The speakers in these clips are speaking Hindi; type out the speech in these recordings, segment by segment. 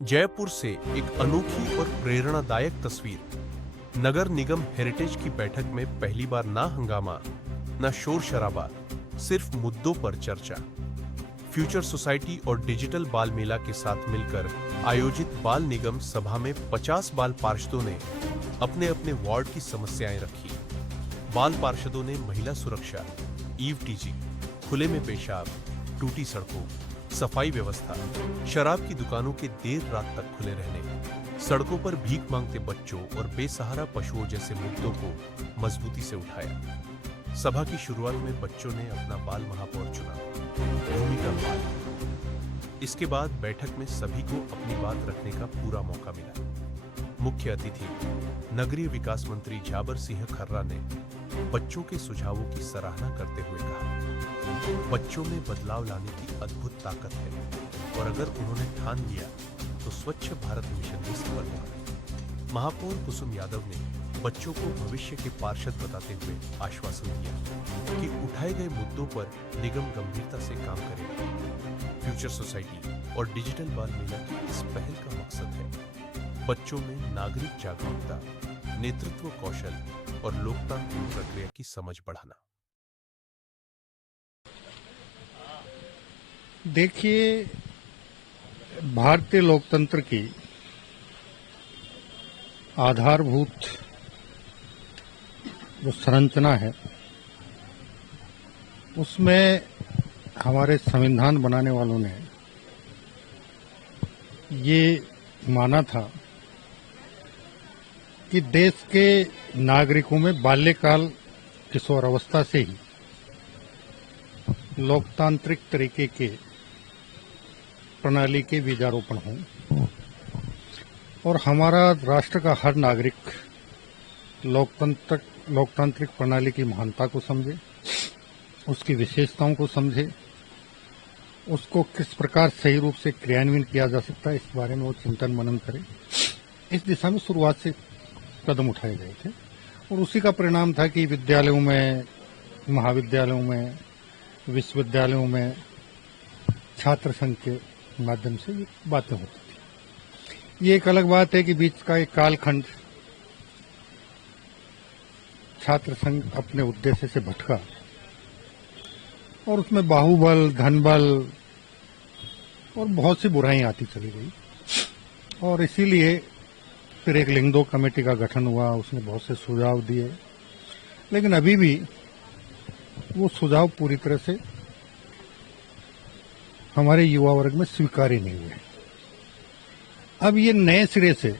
जयपुर से एक अनोखी और प्रेरणादायक तस्वीर। नगर निगम हेरिटेज की बैठक में पहली बार ना हंगामा, ना शोर शराबा, सिर्फ मुद्दों पर चर्चा। फ्यूचर सोसाइटी और डिजिटल बाल मेला के साथ मिलकर आयोजित बाल निगम सभा में 50 बाल पार्षदों ने अपने अपने वार्ड की समस्याएं रखी। बाल पार्षदों ने महिला सुरक्षा, ईव टीजिंग, खुले में पेशाब, टूटी सड़कों, सफाई व्यवस्था, शराब की दुकानों के देर रात तक खुले रहने, सड़कों पर भीख मांगते बच्चों और बेसहारा पशुओं जैसे मुद्दों को मजबूती से उठाया। सभा की शुरुआत में बच्चों ने अपना बाल महापौर चुना, भूमिका बाल। इसके बाद बैठक में सभी को अपनी बात रखने का पूरा मौका मिला। मुख्य अतिथि नगरीय विकास मंत्री झाबर सिंह खर्रा ने बच्चों के सुझावों की सराहना करते हुए कहा, बच्चों में बदलाव लाने की अद्भुत ताकत है और अगर उन्होंने ठान लिया तो स्वच्छ भारत मिशन भी सफल होगा। महापौर कुसुम यादव ने बच्चों को भविष्य के पार्षद बताते हुए आश्वासन दिया कि उठाए गए मुद्दों पर निगम गंभीरता से काम करेगा। फ्यूचर सोसाइटी और डिजिटल बाल मेला की इस पहल का मकसद है बच्चों में नागरिक जागरूकता, नेतृत्व कौशल और लोकतांत्रिक प्रक्रिया की समझ बढ़ाना। देखिए, भारतीय लोकतंत्र की आधारभूत जो संरचना है उसमें हमारे संविधान बनाने वालों ने ये माना था कि देश के नागरिकों में बाल्यकाल किशोर अवस्था से ही लोकतांत्रिक तरीके के प्रणाली के बीजारोपण हों और हमारा राष्ट्र का हर नागरिक लोकतांत्रिक प्रणाली की महानता को समझे, उसकी विशेषताओं को समझे, उसको किस प्रकार सही रूप से क्रियान्वयन किया जा सकता है इस बारे में वो चिंतन मनन करे। इस दिशा में शुरुआत से कदम उठाए गए थे और उसी का परिणाम था कि विद्यालयों में, महाविद्यालयों में, विश्वविद्यालयों में छात्र संघ के माध्यम से ये बातें होती थी। ये एक अलग बात है कि बीच का एक कालखंड छात्र संघ अपने उद्देश्य से भटका और उसमें बाहुबल, धनबल और बहुत सी बुराइयां आती चली गई और इसीलिए फिर एक लिंगदो कमेटी का गठन हुआ। उसने बहुत से सुझाव दिए, लेकिन अभी भी वो सुझाव पूरी तरह से हमारे युवा वर्ग में स्वीकार्य नहीं हुए। अब ये नए सिरे से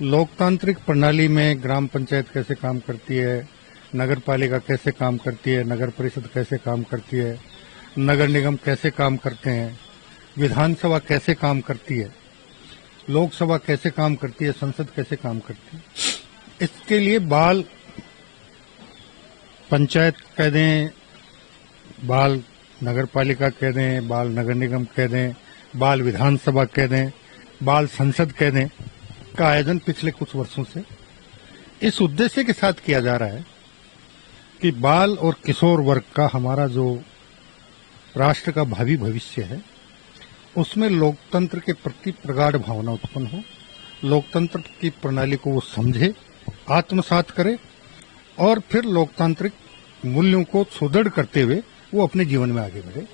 लोकतांत्रिक प्रणाली में ग्राम पंचायत कैसे काम करती है, नगर पालिका कैसे काम करती है, नगर परिषद कैसे काम करती है, नगर निगम कैसे काम करते हैं, विधानसभा कैसे काम करती है, लोकसभा कैसे काम करती है, संसद कैसे काम करती है, इसके लिए बाल पंचायत कह दें, बाल नगर पालिका कह दें, बाल नगर निगम कह दें, बाल विधानसभा कह दें, बाल संसद कह दें, का आयोजन पिछले कुछ वर्षों से इस उद्देश्य के साथ किया जा रहा है कि बाल और किशोर वर्ग का हमारा जो राष्ट्र का भावी भविष्य है उसमें लोकतंत्र के प्रति प्रगाढ़ भावना उत्पन्न हो, लोकतंत्र की प्रणाली को वो समझे, आत्मसात करे और फिर लोकतांत्रिक मूल्यों को सुदृढ़ करते हुए वो अपने जीवन में आगे बढ़े।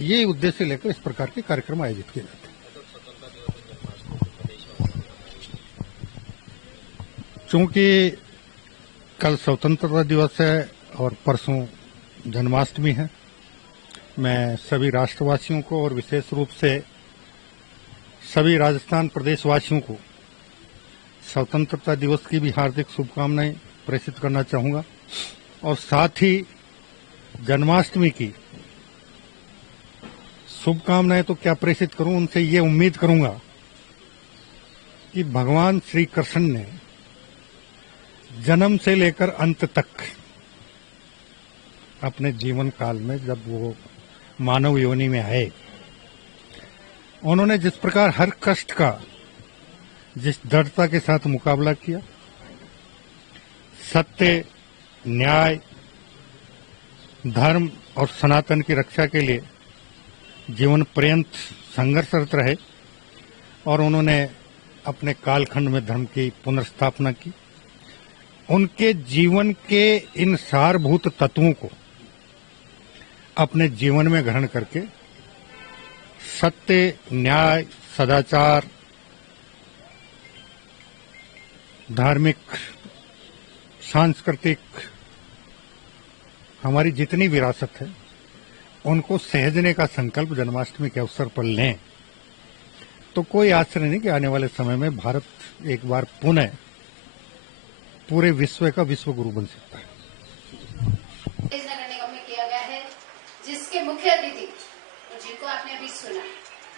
ये उद्देश्य लेकर इस प्रकार के कार्यक्रम आयोजित किए जाते हैं। चूंकि कल स्वतंत्रता दिवस है और परसों जन्माष्टमी है, मैं सभी राष्ट्रवासियों को और विशेष रूप से सभी राजस्थान प्रदेशवासियों को स्वतंत्रता दिवस की भी हार्दिक शुभकामनाएं प्रेषित करना चाहूंगा और साथ ही जन्माष्टमी की शुभकामनाएं तो क्या प्रेषित करूं, उनसे ये उम्मीद करूंगा कि भगवान श्री कृष्ण ने जन्म से लेकर अंत तक अपने जीवन काल में जब वो मानव योनि में आए, उन्होंने जिस प्रकार हर कष्ट का जिस दृढ़ता के साथ मुकाबला किया, सत्य, न्याय, धर्म और सनातन की रक्षा के लिए जीवन पर्यंत संघर्षरत रहे, और उन्होंने अपने कालखंड में धर्म की पुनर्स्थापना की। उनके जीवन के इन सारभूत तत्वों को अपने जीवन में ग्रहण करके सत्य, न्याय, सदाचार, धार्मिक, सांस्कृतिक हमारी जितनी विरासत है उनको सहेजने का संकल्प जन्माष्टमी के अवसर पर लें तो कोई आश्चर्य नहीं कि आने वाले समय में भारत एक बार पुनः पूरे विश्व का विश्व गुरु बन सकता है। इस नगर निगम में किया गया है, जिसके मुख्य अतिथि जिनको आपने अभी सुना,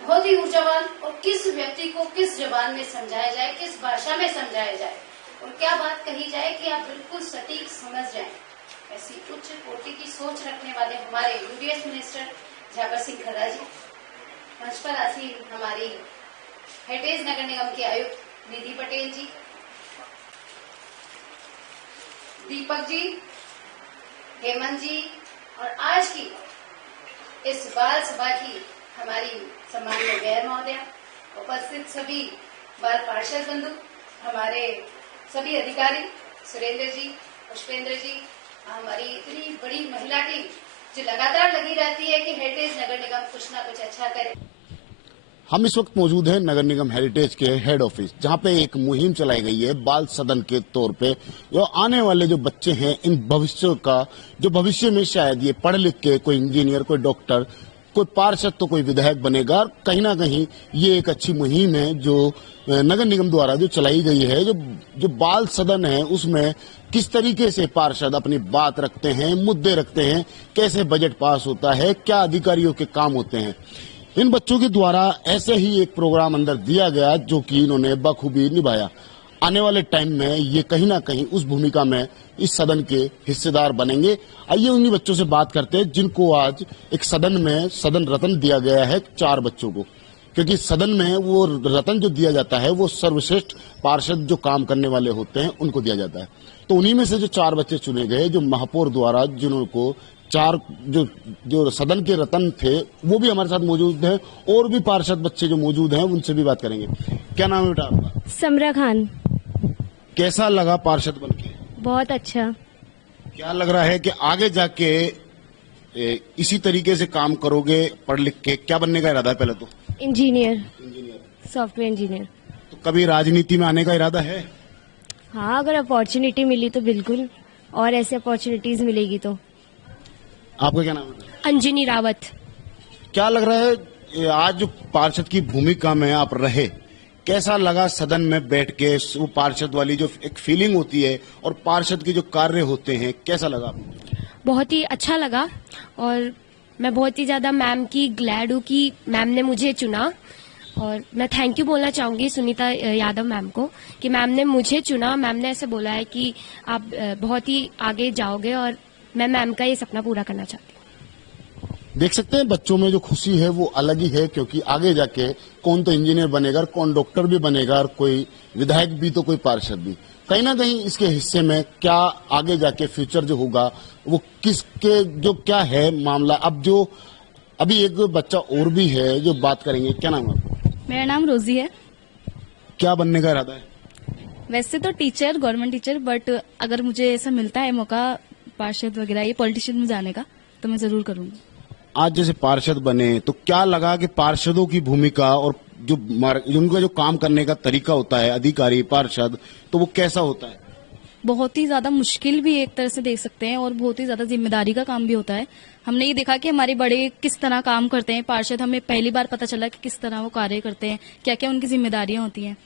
बहुत ही ऊर्जावान, और किस व्यक्ति को किस जबान में समझाया जाए, किस भाषा में समझाया जाए और क्या बात कही जाए कि आप बिल्कुल सटीक समझ जाएं, ऐसी उच्च कोटि की सोच रखने वाले हमारे यूडीएस मिनिस्टर झापर सिंह खर्रा जी, मंच पर आसीन हमारी हेरिटेज नगर निगम के आयुक्त निधि पटेल जी, दीपक जी, हेमंत जी, और आज की इस बाल सभा की हमारी सम्माननीय मेयर महोदया, उपस्थित सभी बाल पार्षद बंधु, हमारे सभी अधिकारी, सुरेंद्र जी, पुष्पेंद्र जी, हमारी इतनी बड़ी महिला टीम जो लगातार लगी रहती है कि हेरिटेज नगर निगम कुछ ना कुछ अच्छा करे। हम इस वक्त मौजूद हैं नगर निगम हेरिटेज के हेड ऑफिस, जहां पे एक मुहिम चलाई गई है बाल सदन के तौर पे। जो आने वाले जो बच्चे हैं, इन भविष्य का जो भविष्य में शायद ये पढ़ लिख के कोई इंजीनियर, कोई डॉक्टर, कोई पार्षद तो कोई विधायक बनेगा। और कहीं ना कहीं ये एक अच्छी मुहिम है जो नगर निगम द्वारा जो चलाई गई है। जो बाल सदन है उसमें किस तरीके से पार्षद अपनी बात रखते हैं, मुद्दे रखते हैं, कैसे बजट पास होता है, क्या अधिकारियों के काम होते हैं। इन बच्चों के द्वारा ऐसे ही एक प्रोग्राम अंदर दिया गया जो कि इन्होंने बखूबी निभाया। आने वाले टाइम में ये कहीं ना कहीं उस भूमिका में इस सदन के हिस्सेदार बनेंगे। आइए उन्हीं बच्चों से बात करते हैं जिनको आज एक सदन में सदन रत्न दिया गया है, 4 बच्चों को, क्योंकि सदन में वो रत्न जो दिया जाता है वो सर्वश्रेष्ठ पार्षद जो काम करने वाले होते हैं उनको दिया जाता है। तो उन्हीं में से जो 4 बच्चे चुने गए, जो महापौर द्वारा जिनको 4 जो सदन के रत्न थे, वो भी हमारे साथ मौजूद हैं। और भी पार्षद बच्चे जो मौजूद हैं उनसे भी बात करेंगे। क्या नाम है बेटा आपका? समरा खान। कैसा लगा पार्षद बनके? बहुत अच्छा। क्या लग रहा है कि आगे जाके इसी तरीके से काम करोगे पढ़ लिख के? क्या बनने का इरादा है पहले तो? Engineer, software engineer. तो कभी राजनीति में आने का इरादा है? हाँ, अगर अपॉर्चुनिटी मिली तो बिल्कुल, और ऐसी अपॉर्चुनिटीज मिलेगी तो। आपका क्या नाम है? अंजनी रावत। क्या लग रहा है आज जो पार्षद की भूमिका में आप रहे, कैसा लगा सदन में बैठ के? वो पार्षद वाली जो एक फीलिंग होती है और पार्षद के जो कार्य होते हैं, कैसा लगा आपको? बहुत ही अच्छा लगा, और मैं बहुत ही ज्यादा मैम की ग्लैड हूँ कि मैम ने मुझे चुना। और मैं थैंक यू बोलना चाहूंगी सुनीता यादव मैम को कि मैम ने मुझे चुना। मैम ने ऐसे बोला है कि आप बहुत ही आगे जाओगे, और मैं मैम का ये सपना पूरा करना चाहती हूँ। देख सकते हैं बच्चों में जो खुशी है वो अलग ही है, क्योंकि आगे जाके कौन तो इंजीनियर बनेगा, कौन डॉक्टर भी बनेगा, और कोई विधायक भी तो कोई पार्षद भी। कहीं ना कहीं इसके हिस्से में क्या आगे जाके फ्यूचर जो होगा वो किसके जो क्या है मामला। अब जो अभी एक बच्चा और भी है जो बात करेंगे। क्या नाम है आपका? मेरा नाम रोजी है। क्या बनने का इरादा है? वैसे तो टीचर, गवर्नमेंट टीचर, बट अगर मुझे ऐसा मिलता है मौका पार्षद वगैरह ये पॉलिटिशियन में जाने का तो मैं जरूर करूंगी। आज जैसे पार्षद बने तो क्या लगा कि पार्षदों की भूमिका और जो उनका जो काम करने का तरीका होता है, अधिकारी पार्षद, तो वो कैसा होता है? बहुत ही ज्यादा मुश्किल भी एक तरह से देख सकते हैं, और बहुत ही ज्यादा जिम्मेदारी का काम भी होता है। हमने ये देखा कि हमारे बड़े किस तरह काम करते हैं, पार्षद हमें पहली बार पता चला कि किस तरह वो कार्य करते हैं, क्या क्या उनकी जिम्मेदारियां होती हैं।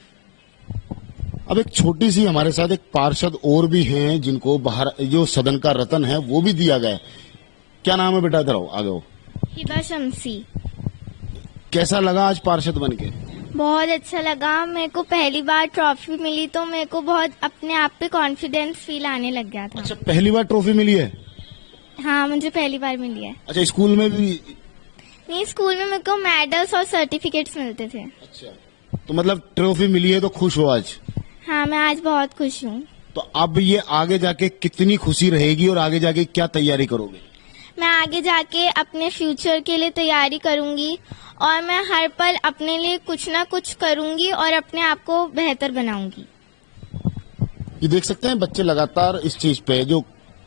अब एक छोटी सी हमारे साथ एक पार्षद और भी हैं जिनको बाहर जो सदन का रत्न है वो भी दिया गया है। क्या नाम है बेटा? इधर आओ, आगे आओ। हिबा शमसी। कैसा लगा आज पार्षद बनके? बहुत अच्छा लगा। मेरे को पहली बार ट्रॉफी मिली तो मेरे को बहुत अपने आप पे कॉन्फिडेंस फील आने लग गया था। अच्छा, पहली बार ट्रॉफी मिली है? हाँ, मुझे पहली बार मिली है। अच्छा, स्कूल में भी? नहीं, स्कूल में मेरे को मेडल्स और सर्टिफिकेट्स मिलते थे। अच्छा, तो मतलब ट्रॉफी मिली है तो खुश हो आज? हाँ, मैं आज बहुत खुश हूँ। तो अब ये आगे जाके कितनी खुशी रहेगी और आगे जाके क्या तैयारी करोगे? मैं आगे जाके अपने फ्यूचर के लिए तैयारी करूंगी और मैं हर पल अपने लिए कुछ ना कुछ करूंगी और अपने आप को बेहतर बनाऊंगी। ये देख सकते हैं बच्चे लगातार इस चीज पे जो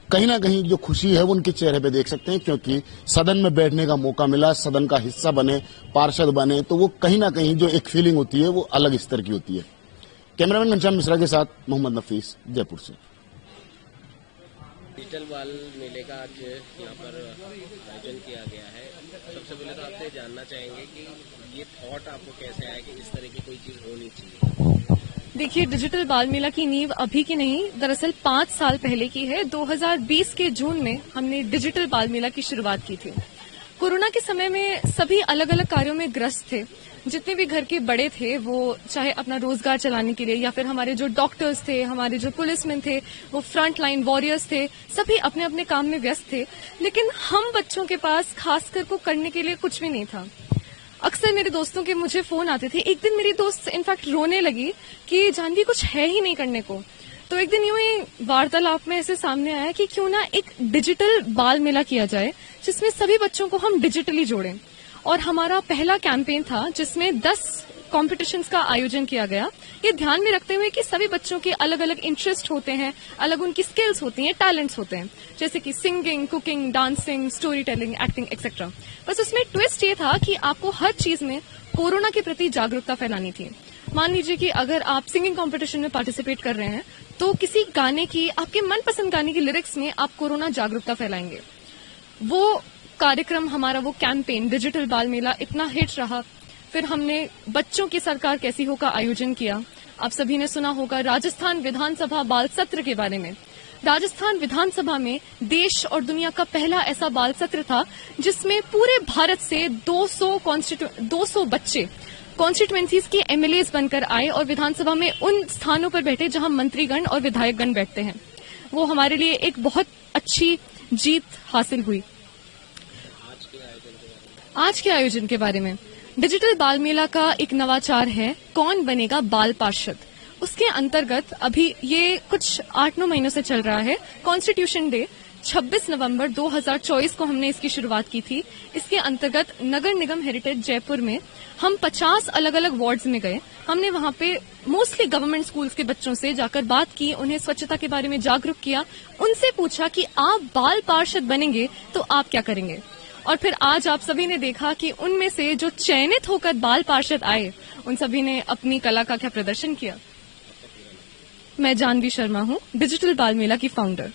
कहीं ना कहीं जो खुशी है वो उनके चेहरे पे देख सकते हैं, क्योंकि सदन में बैठने का मौका मिला, सदन का हिस्सा बने, पार्षद बने, तो वो कहीं ना कहीं जो एक फीलिंग होती है वो अलग स्तर की होती है। कैमरामैन घनश्याम मिश्रा के साथ मोहम्मद नफीस, जयपुर से। डिजिटल बाल मेले का आज यहाँ पर आयोजन किया गया है। सबसे पहले तो आपसे जानना चाहेंगे कि ये थॉट आपको कैसे आया कि इस तरह की कोई चीज होनी चाहिए? देखिए, डिजिटल बाल मेला की नींव अभी की नहीं, दरअसल 5 साल पहले की है। 2020 के जून में हमने डिजिटल बाल मेला की शुरुआत की थी। कोरोना के समय में सभी अलग अलग कार्यों में ग्रस्त थे। जितने भी घर के बड़े थे, वो चाहे अपना रोजगार चलाने के लिए, या फिर हमारे जो डॉक्टर्स थे, हमारे जो पुलिसमैन थे, वो फ्रंट लाइन वॉरियर्स थे, सभी अपने अपने काम में व्यस्त थे। लेकिन हम बच्चों के पास खासकर को करने के लिए कुछ भी नहीं था। अक्सर मेरे दोस्तों के मुझे फोन आते थे। एक दिन मेरी दोस्त इनफैक्ट रोने लगी कि जानवी कुछ है ही नहीं करने को। तो एक दिन यूं ही वार्तालाप में ऐसे सामने आया कि क्यों ना एक डिजिटल बाल मेला किया जाए जिसमें सभी बच्चों को हम डिजिटली जोड़ें। और हमारा पहला कैंपेन था जिसमें 10 कॉम्पिटिशन्स का आयोजन किया गया, ये ध्यान में रखते हुए कि सभी बच्चों के अलग अलग इंटरेस्ट होते हैं, अलग उनकी स्किल्स होती हैं, टैलेंट्स होते हैं, जैसे कि singing, cooking, dancing, story telling, acting etcetera. बस उसमें ट्विस्ट ये था कि आपको हर चीज में कोरोना के प्रति जागरूकता फैलानी थी। मान लीजिए कि अगर आप सिंगिंग कॉम्पिटिशन में पार्टिसिपेट कर रहे हैं तो किसी गाने की, आपके मनपसंद गाने की लिरिक्स में आप कोरोना जागरूकता फैलाएंगे। वो कार्यक्रम, हमारा वो कैंपेन डिजिटल बाल मेला इतना हिट रहा। फिर हमने बच्चों की सरकार कैसी हो का आयोजन किया। आप सभी ने सुना होगा राजस्थान विधानसभा बाल सत्र के बारे में। राजस्थान विधानसभा में देश और दुनिया का पहला ऐसा बाल सत्र था जिसमें पूरे भारत से 200 बच्चे कॉन्स्टिट्यूएंसीज के एमएलएज बनकर आए और विधानसभा में उन स्थानों पर बैठे जहां मंत्रीगण और विधायकगण बैठते हैं। वो हमारे लिए एक बहुत अच्छी जीत हासिल हुई। आज के आयोजन के बारे में, डिजिटल बाल मेला का एक नवाचार है कौन बनेगा बाल पार्षद। उसके अंतर्गत अभी ये कुछ 8-9 महीनों से चल रहा है। कॉन्स्टिट्यूशन डे 26 नवंबर 2024 को हमने इसकी शुरुआत की थी। इसके अंतर्गत नगर निगम हेरिटेज जयपुर में हम 50 अलग अलग वार्ड्स में गए। हमने वहां पे मोस्टली गवर्नमेंट स्कूल्स के बच्चों से जाकर बात की, उन्हें स्वच्छता के बारे में जागरूक किया, उनसे पूछा कि आप बाल पार्षद बनेंगे तो आप क्या करेंगे। और फिर आज आप सभी ने देखा कि उनमें से जो चयनित होकर बाल पार्षद आए, उन सभी ने अपनी कला का क्या प्रदर्शन किया। मैं जानवी शर्मा हूँ, डिजिटल बाल मेला की फाउंडर।